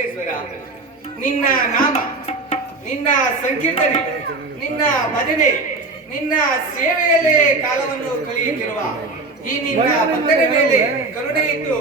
ಸರ್ವೇಶ್ವರ ನಿನ್ನ ನಾಮ ನಿನ್ನ ಸಂಕೀರ್ತನೆ ನಿನ್ನ ಭಜನೆ ನಿನ್ನ ಸೇವೆಯಲ್ಲೇ ಕಾಲವನ್ನು ಕಳೆಯುತ್ತಿರುವ ಈ ನಿನ್ನ ಭಕ್ತರ ಮೇಲೆ ಕರುಣೆ ಇಟ್ಟು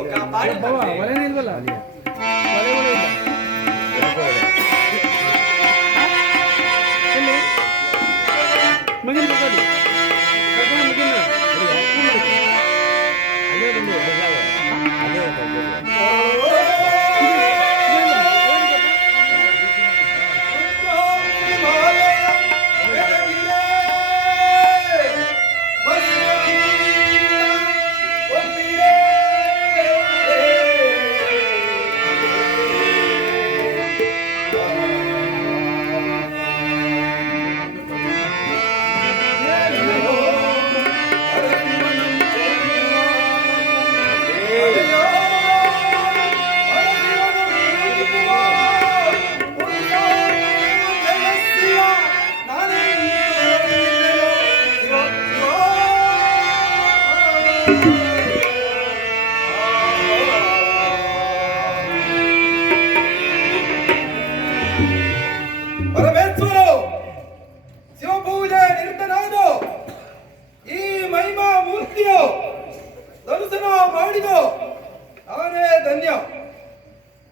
ಮಾಡಿದ ಅವನೇ ಧನ್ಯ.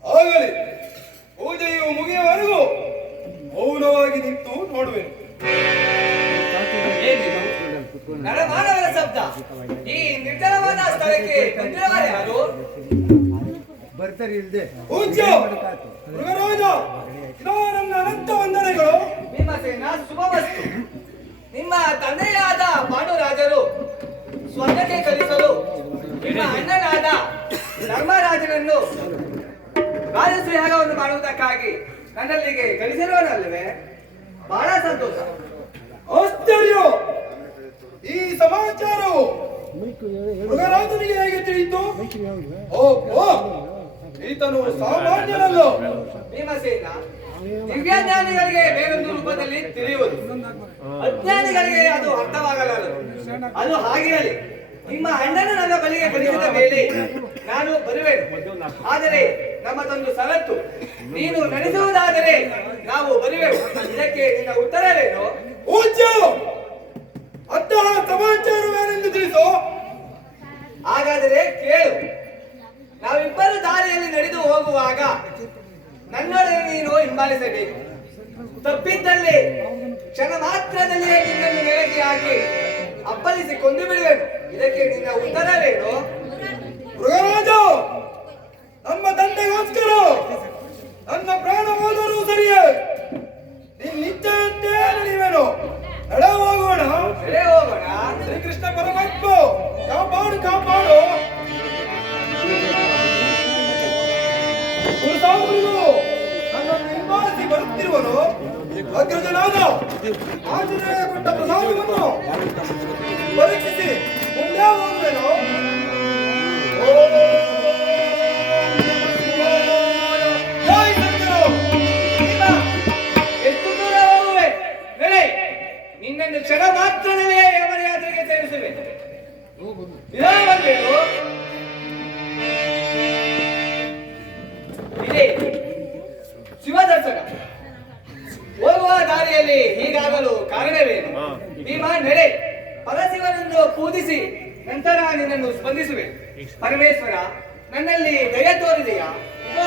ಆಗಲಿ ಪೂಜೆಯು ಮುಗಿಯುವವರೆಗೂ ಮೌನವಾಗಿ ನಿಂತು ನೋಡುವೆನು. ಏನಿದು? ನರಮಾನವರ ಶಬ್ದ. ಈ ನಿರ್ಜನವಾದ ಸ್ಥಳಕ್ಕೆ ಬಂದಿರವರು ಯಾರು? ಬರ್ತಾರೆ ಇಲ್ಲದೆ ಪೂಜ್ಯ ಮೃಗರಾಜ ನನ್ನ ಅನಂತ ವಂದನೆಗಳು. ಭೀಮಸೇನ ಶುಭವಸ್ತು. ಧರ್ಮರಾಜನನ್ನು ರಾಜಶ್ರೀಯಾಗವನ್ನು ಮಾಡುವುದಕ್ಕಾಗಿ ನನ್ನಲ್ಲಿಗೆ ಕಳಿಸಿರುವನಲ್ಲವೇ? ಬಹಳ ಸಂತೋಷ. ಆಶ್ಚರ್ಯ! ಈ ಸಮಾಚಾರವು ಮೃಗರಾಜನಿಗೆ ಹೇಗೆ ತಿಳಿಯಿತು? ಓಹೋ ಈತನು ಸಾಮಾನ್ಯನಲ್ಲ. ಭೀಮಸೇನ ದಿವ್ಯಾಜ್ಞಾನಿಗಳಿಗೆ ಬೇರೊಂದು ರೂಪದಲ್ಲಿ ತಿಳಿಯುವುದು. ಅಜ್ಞಾನಿಗಳಿಗೆ ಅದು ಅರ್ಥವಾಗಲಾರದು. ಅದು ಹಾಗಿರಲಿ. ನಿಮ್ಮ ಅಣ್ಣನ ನನ್ನ ಬಲಿಗೆ ಕಳಿಸಿದ ಮೇಲೆ ನಾನು ಬರುವೆನು. ಆದರೆ ನಮ್ಮದೊಂದು ಷರತ್ತು ನೀನು ನಡೆಸುವುದಾದರೆ ನಾವು ಬರುವೆವು. ಇದಕ್ಕೆ ನಿನ್ನ ಉತ್ತರವೇನು? ಅಂತಹ ಸಮಾಚಾರವೇನೆಂದು ತಿಳಿಸು. ಹಾಗಾದರೆ ಕೇಳು. ನಾವಿಬ್ಬರು ದಾರಿಯಲ್ಲಿ ನಡೆದು ಹೋಗುವಾಗ ನನ್ನೊಡನೆ ನೀನು ಹಿಂಬಾಲಿಸಬೇಕು. ತಪ್ಪಿದ್ದಲ್ಲಿ ಕ್ಷಣ ಮಾತ್ರದಲ್ಲಿಯೇ ನಿನ್ನನ್ನು ನೆಲಕ್ಕೆ ಹಾಕಿ ಅಪ್ಪಲಿಸಿ ಕೊಂದು ಬಿಡುವೆನು. ಇದಕ್ಕೆ ನಿನ್ನ ಉತ್ತರವೇನು? ಮೃಗರಾಜ! ನಮ್ಮ ತಂದೆಗೋಸ್ಕರ ನನ್ನ ಪ್ರಾಣ ಹೋದರೂ ಸರಿಯೇ? ನಿನ್ ನಿತ್ಯಂತೆ ನಡೆಯುವೆನು ನಡೆ ಹೋಗೋಣ. ಹೋಗೋಣ. ಶ್ರೀಕೃಷ್ಣ ಪರಮಾತ್ಮ ಕಾಪಾಡು ಕಾಪಾಡು. ಗುರುಸಾಮುಗಳು ನನ್ನನ್ನು ಹಿಂಬಾಲಿಸಿ ಬರುತ್ತಿರುವನು ಅಗ್ರಜನಾದ ಆಂಜನೇಯ ಕೊಟ್ಟ ಪ್ರಸಾದವನ್ನು ಪರೀಕ್ಷಿಸಿ ಮುಂದೆ ಹೋಗುವೆನು. Oh! ಪೂಜಿಸಿ ನಂತರ ನಿನ್ನನ್ನು ಸ್ಪಂದಿಸುವೆ. ಪರಮೇಶ್ವರ ನನ್ನಲ್ಲಿ ದಯ ತೋರಿದೆಯಾ? ಇದೋ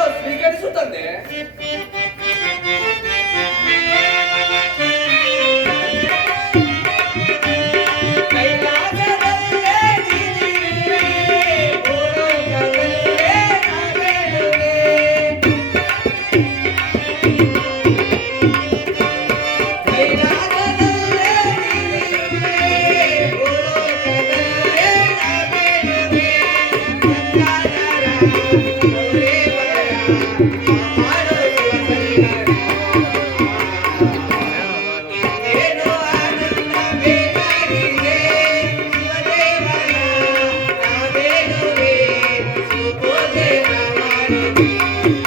Thank you.